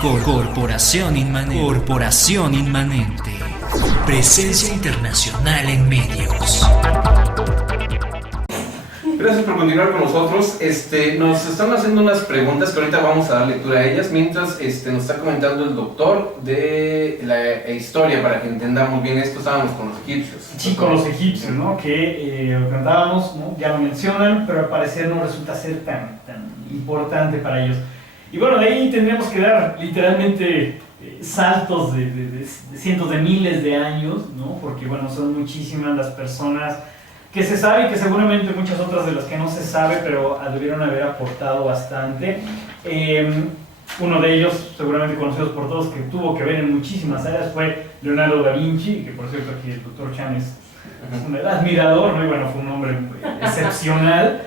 Corporación Inmanente. Presencia internacional en medios. Gracias por continuar con nosotros. Nos están haciendo unas preguntas que ahorita vamos a dar lectura a ellas, mientras nos está comentando el doctor de la historia, para que entendamos bien esto. Estábamos con los egipcios. Sí, con los egipcios, ¿no? Que cantábamos, ¿no? Ya lo mencionan, pero al parecer no resulta ser tan importante para ellos. Y bueno, de ahí tendríamos que dar literalmente saltos de cientos de miles de años, ¿no? Porque bueno, son muchísimas las personas que se sabe y que seguramente muchas otras de las que no se sabe, pero debieron haber aportado bastante. Uno de ellos, seguramente conocidos por todos, que tuvo que ver en muchísimas áreas, fue Leonardo da Vinci, que por cierto aquí el doctor Chan es un admirador, ¿no? Y bueno, fue un hombre excepcional,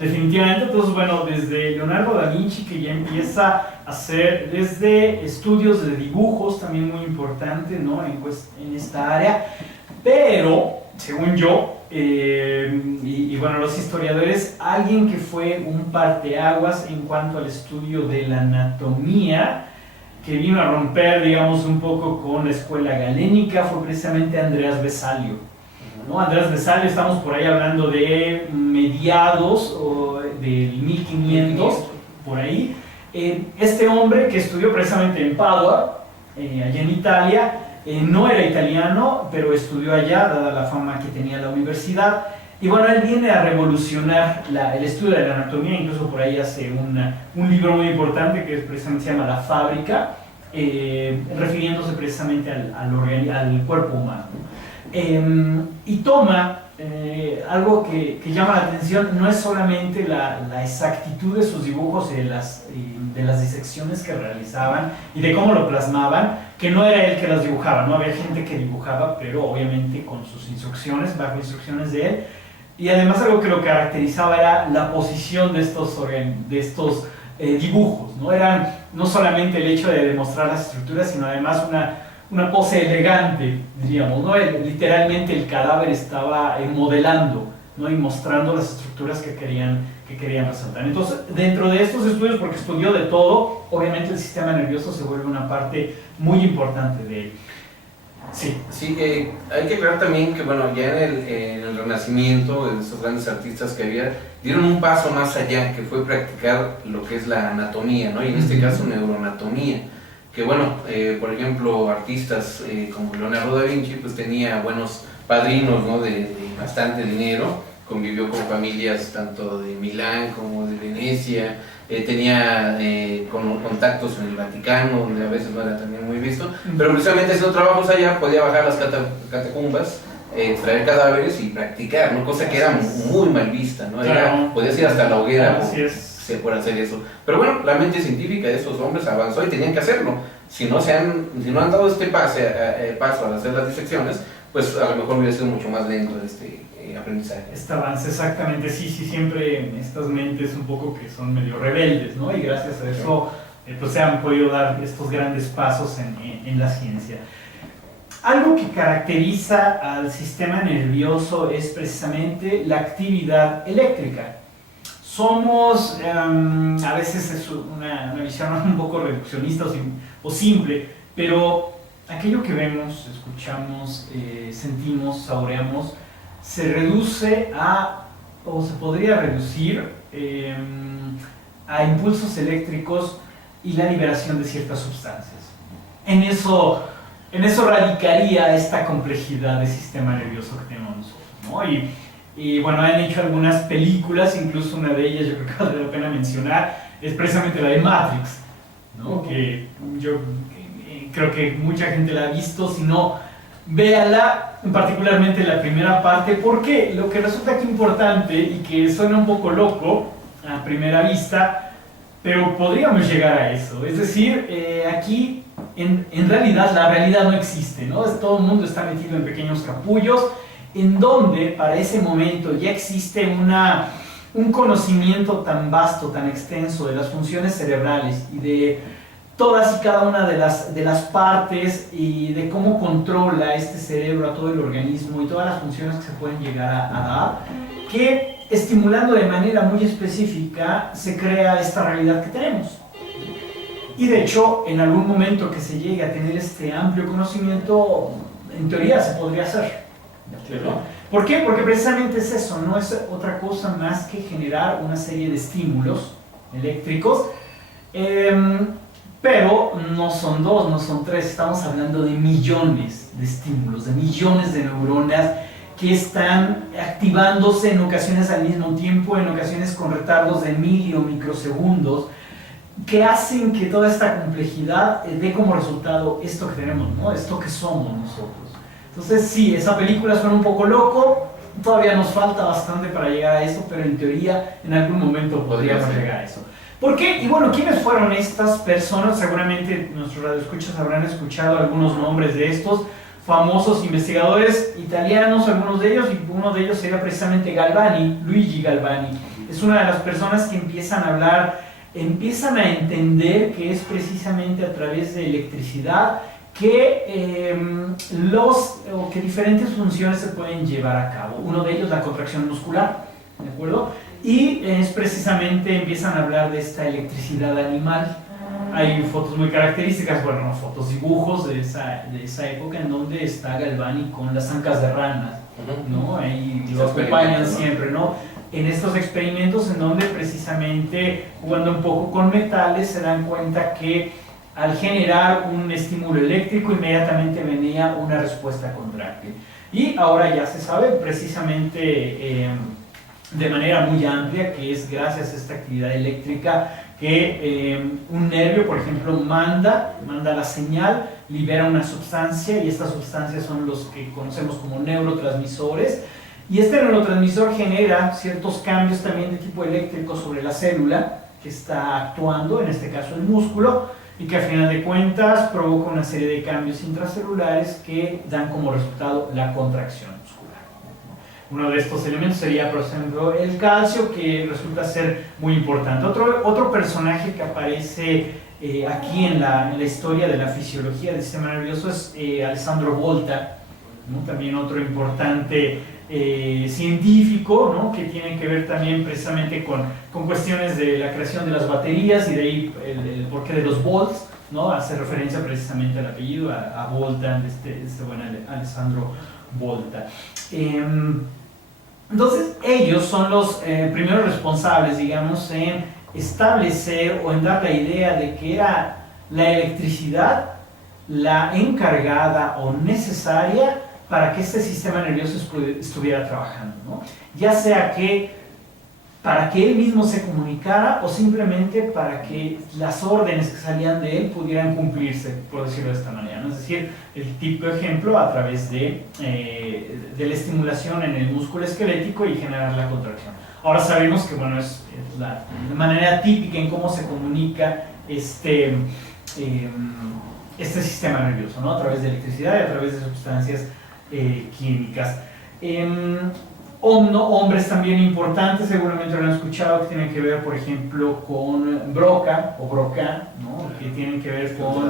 definitivamente. Entonces bueno, desde Leonardo da Vinci, que ya empieza a hacer desde estudios de dibujos, también muy importante, ¿no? en esta área, pero según yo, y bueno, los historiadores, alguien que fue un parteaguas en cuanto al estudio de la anatomía, que vino a romper, digamos, un poco con la escuela galénica, fue precisamente Andreas Vesalio, ¿no? Andreas Vesalio, estamos por ahí hablando de mediados del 1500, por ahí. Este hombre que estudió precisamente en Padua, allá en Italia, no era italiano, pero estudió allá, dada la fama que tenía la universidad. Y bueno, él viene a revolucionar el estudio de la anatomía, incluso por ahí hace un libro muy importante que precisamente se llama La Fábrica, refiriéndose precisamente al cuerpo humano. Y toma algo que llama la atención, no es solamente la exactitud de sus dibujos y de las disecciones que realizaban y de cómo lo plasmaban, que no era él que las dibujaba, no había gente que dibujaba, pero obviamente con sus instrucciones, bajo instrucciones de él. Y además algo que lo caracterizaba era la posición de estos dibujos, ¿no? Eran no solamente el hecho de demostrar las estructuras, sino además una pose elegante, diríamos, ¿no? Literalmente el cadáver estaba modelando, ¿no? Y mostrando las estructuras que querían resaltar. Entonces, dentro de estos estudios, porque estudió de todo, obviamente el sistema nervioso se vuelve una parte muy importante de él. Sí, hay que aclarar también que bueno, ya en el Renacimiento, de esos grandes artistas que había, dieron un paso más allá, que fue practicar lo que es la anatomía, ¿no? Y en este caso neuroanatomía, que bueno, por ejemplo, artistas como Leonardo da Vinci, pues tenía buenos padrinos, ¿no? de bastante dinero, convivió con familias tanto de Milán como de Venecia, tenía contactos en el Vaticano, donde a veces no era también muy visto, pero precisamente haciendo trabajos allá podía bajar las catacumbas, traer cadáveres y practicar, ¿no? Cosa que era muy mal vista, ¿no? Podías ir hasta la hoguera por hacer eso. Pero bueno, la mente científica de esos hombres avanzó y tenían que hacerlo. Si no han dado este paso al hacer las disecciones, pues a lo mejor hubiera sido mucho más lento aprendizaje. Este avance, exactamente, sí, siempre estas mentes un poco que son medio rebeldes, ¿no? Y gracias a eso pues se han podido dar estos grandes pasos en la ciencia. Algo que caracteriza al sistema nervioso es precisamente la actividad eléctrica. Somos, a veces es una visión un poco reduccionista o simple, pero aquello que vemos, escuchamos, sentimos, saboreamos, se reduce o se podría reducir a impulsos eléctricos y la liberación de ciertas sustancias. En eso radicaría esta complejidad del sistema nervioso que tenemos nosotros, ¿no? Y bueno, han hecho algunas películas, incluso una de ellas yo creo que vale la pena mencionar, es precisamente la de Matrix, ¿no? Que yo creo que mucha gente la ha visto, si no, véala, particularmente la primera parte, porque lo que resulta aquí importante y que suena un poco loco a primera vista, pero podríamos llegar a eso, es decir, aquí en realidad la realidad no existe, ¿no? Todo el mundo está metido en pequeños capullos, en donde para ese momento ya existe un conocimiento tan vasto, tan extenso de las funciones cerebrales y de todas y cada una de las partes y de cómo controla este cerebro a todo el organismo y todas las funciones que se pueden llegar a dar, que estimulando de manera muy específica se crea esta realidad que tenemos. Y de hecho, en algún momento que se llegue a tener este amplio conocimiento, en teoría se podría hacer. ¿No? ¿Por qué? Porque precisamente es eso, no es otra cosa más que generar una serie de estímulos eléctricos, pero no son dos, no son tres, estamos hablando de millones de estímulos, de millones de neuronas que están activándose en ocasiones al mismo tiempo, en ocasiones con retardos de milio, microsegundos, que hacen que toda esta complejidad dé como resultado esto que tenemos, ¿no? Esto que somos nosotros. Entonces sí, esa película suena un poco loco, todavía nos falta bastante para llegar a eso, pero en teoría en algún momento podríamos llegar a eso. ¿Por qué? Y bueno, ¿quiénes fueron estas personas? Seguramente nuestros radioescuchas habrán escuchado algunos nombres de estos famosos investigadores italianos, algunos de ellos, y uno de ellos sería precisamente Galvani, Luigi Galvani. Es una de las personas que empiezan a hablar, empiezan a entender que es precisamente a través de electricidad que diferentes funciones se pueden llevar a cabo. Uno de ellos la contracción muscular, ¿de acuerdo? Y es precisamente, empiezan a hablar de esta electricidad animal. Hay fotos muy características, bueno, no fotos, dibujos de esa época en donde está Galvani con las ancas de ranas, ¿no? Ahí lo acompañan siempre, ¿no? En estos experimentos en donde precisamente jugando un poco con metales se dan cuenta que al generar un estímulo eléctrico inmediatamente venía una respuesta contráctil. Y ahora ya se sabe precisamente de manera muy amplia que es gracias a esta actividad eléctrica que un nervio, por ejemplo, manda la señal, libera una sustancia y estas sustancias son los que conocemos como neurotransmisores. Y este neurotransmisor genera ciertos cambios también de tipo eléctrico sobre la célula que está actuando, en este caso el músculo, y que a final de cuentas provoca una serie de cambios intracelulares que dan como resultado la contracción muscular. Uno de estos elementos sería, por ejemplo, el calcio, que resulta ser muy importante. Otro personaje que aparece aquí en la historia de la fisiología del sistema nervioso es Alessandro Volta, ¿no? También otro importante científico, ¿no? Que tiene que ver también precisamente con cuestiones de la creación de las baterías y de ahí el porqué de los volts, ¿no? Hace referencia precisamente al apellido, a Volta, de este buen Alessandro Volta. Entonces ellos son los primeros responsables, digamos, en establecer o en dar la idea de que era la electricidad la encargada o necesaria para que este sistema nervioso estuviera trabajando, ¿no? Ya sea que para que él mismo se comunicara o simplemente para que las órdenes que salían de él pudieran cumplirse, por decirlo de esta manera, ¿no? Es decir, el típico ejemplo a través de la estimulación en el músculo esquelético y generar la contracción. Ahora sabemos que, bueno, es la manera típica en cómo se comunica este sistema nervioso, ¿no? A través de electricidad y a través de sustancias químicas. Hombres también importantes, seguramente lo han escuchado, que tienen que ver, por ejemplo, con Broca o Broca, ¿no? Que tienen que ver con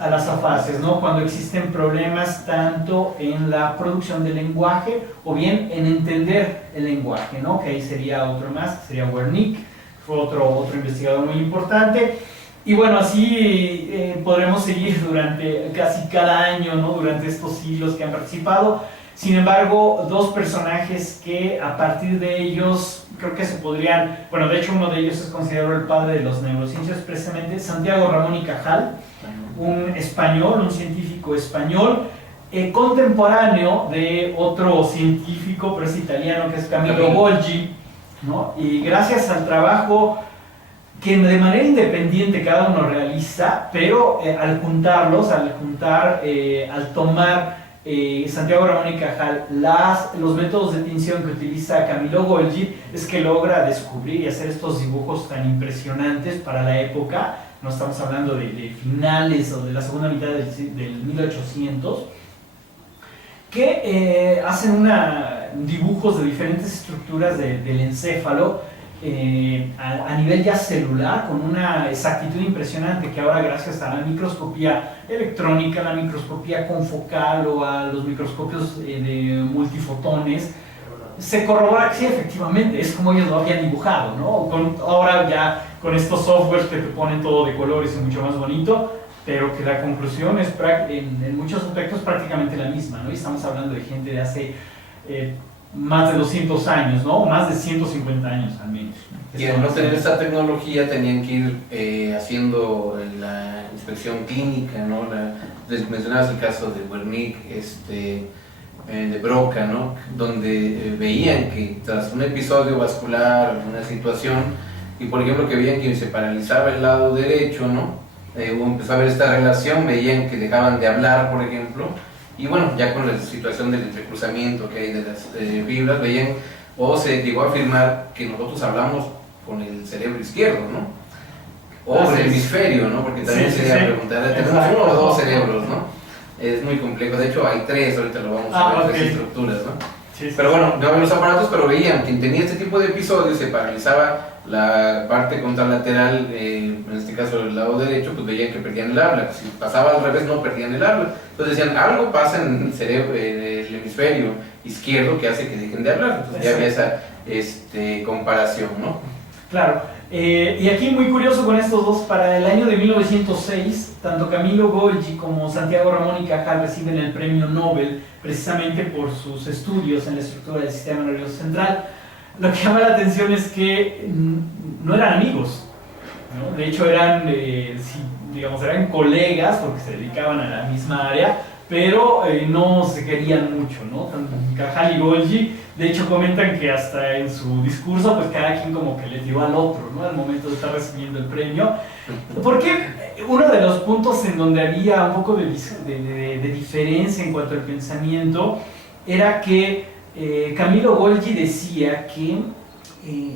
a las afases, ¿no? Cuando existen problemas tanto en la producción del lenguaje o bien en entender el lenguaje, ¿no? Que ahí sería otro más, que sería Wernicke, fue otro investigador muy importante. Y bueno, así podremos seguir durante casi cada año, ¿no? Durante estos siglos que han participado. Sin embargo, dos personajes que a partir de ellos creo que se podrían, bueno, de hecho uno de ellos es considerado el padre de las neurociencias, precisamente Santiago Ramón y Cajal, un español, un científico español, contemporáneo de otro científico, pero es italiano, que es Camillo Golgi, ¿no? Y gracias al trabajo que de manera independiente cada uno realiza, pero al tomar Santiago Ramón y Cajal los métodos de tinción que utiliza Camillo Golgi, es que logra descubrir y hacer estos dibujos tan impresionantes para la época. No estamos hablando de finales o de la segunda mitad del 1800, que hacen dibujos de diferentes estructuras del encéfalo a nivel ya celular, con una exactitud impresionante, que ahora gracias a la microscopía electrónica, la microscopía confocal o a los microscopios de multifotones, se corrobora que sí, efectivamente, es como ellos lo habían dibujado, ¿no? Ahora ya con estos softwares que te ponen todo de colores y mucho más bonito, pero que la conclusión es en muchos aspectos prácticamente la misma, ¿no? Y estamos hablando de gente de hace más de 200 años, ¿no? Más de 150 años al menos. Y al no tener esta tecnología tenían que ir haciendo la inspección clínica, ¿no? Mencionabas el caso de Wernicke, de Broca, ¿no? Donde veían que tras un episodio vascular, una situación, y por ejemplo que veían que se paralizaba el lado derecho, ¿no? O empezó a ver esta relación, veían que dejaban de hablar, por ejemplo, y bueno, ya con la situación del entrecruzamiento que hay de las fibras, veían, o se llegó a afirmar que nosotros hablamos con el cerebro izquierdo, ¿no? O con el hemisferio, ¿no? Porque también se iba a preguntar, ¿tenemos uno o dos cerebros, no? Es muy complejo, de hecho hay tres, ahorita lo vamos a ver, tres estructuras, ¿no? Sí, sí. Pero bueno, no ven los aparatos, pero veían que tenía este tipo de episodios, se paralizaba la parte contralateral, en este caso el lado derecho, pues veían que perdían el habla. Si pasaba al revés, no perdían el habla. Entonces decían, algo pasa en el cerebro, en el hemisferio izquierdo que hace que dejen de hablar. Entonces ya había esa comparación, ¿no? Claro. Y aquí muy curioso con estos dos, para el año de 1906, tanto Camilo Golgi como Santiago Ramón y Cajal reciben el premio Nobel precisamente por sus estudios en la estructura del sistema nervioso central. Lo que llama la atención es que no eran amigos, ¿no? De hecho eran, eran colegas porque se dedicaban a la misma área, pero no se querían mucho, ¿no? Cajal y Golgi, de hecho comentan que hasta en su discurso, pues cada quien como que le dio al otro, ¿no? Al momento de estar recibiendo el premio. Porque uno de los puntos en donde había un poco de diferencia en cuanto al pensamiento era que Camilo Golgi decía que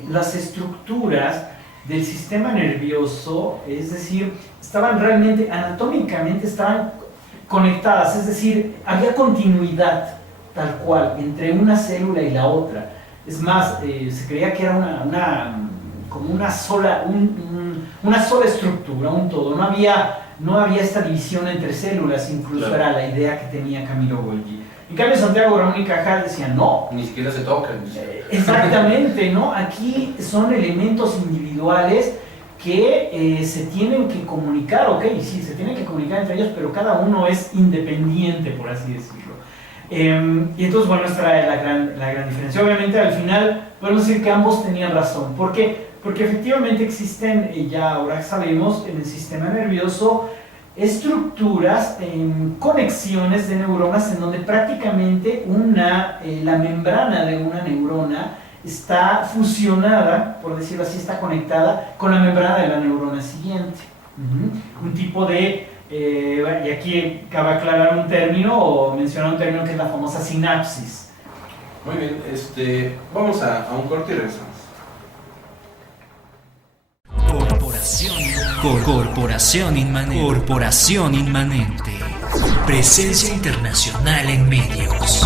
las estructuras del sistema nervioso, es decir, estaban realmente, anatómicamente estaban conectadas, es decir, había continuidad tal cual entre una célula y la otra. Es más, se creía que era como una sola estructura, un todo. No había esta división entre células, incluso claro. Era la idea que tenía Camilo Golgi. En cambio, Santiago Ramón y Cajal decían no. Ni siquiera se tocan. Exactamente, ¿no? Aquí son elementos individuales que se tienen que comunicar, ok, sí, se tienen que comunicar entre ellos, pero cada uno es independiente, por así decirlo. Y entonces, bueno, esta era la gran diferencia. Obviamente, al final, podemos decir que ambos tenían razón. ¿Por qué? Porque efectivamente existen, ya ahora sabemos, en el sistema nervioso, estructuras, conexiones de neuronas en donde prácticamente la membrana de una neurona está fusionada, por decirlo así, está conectada con la membrana de la neurona siguiente. Un tipo de, y aquí cabe aclarar un término o mencionar un término que es la famosa sinapsis. Muy bien, vamos a un corte y regresamos. Corporación Inmanente. Presencia internacional en medios.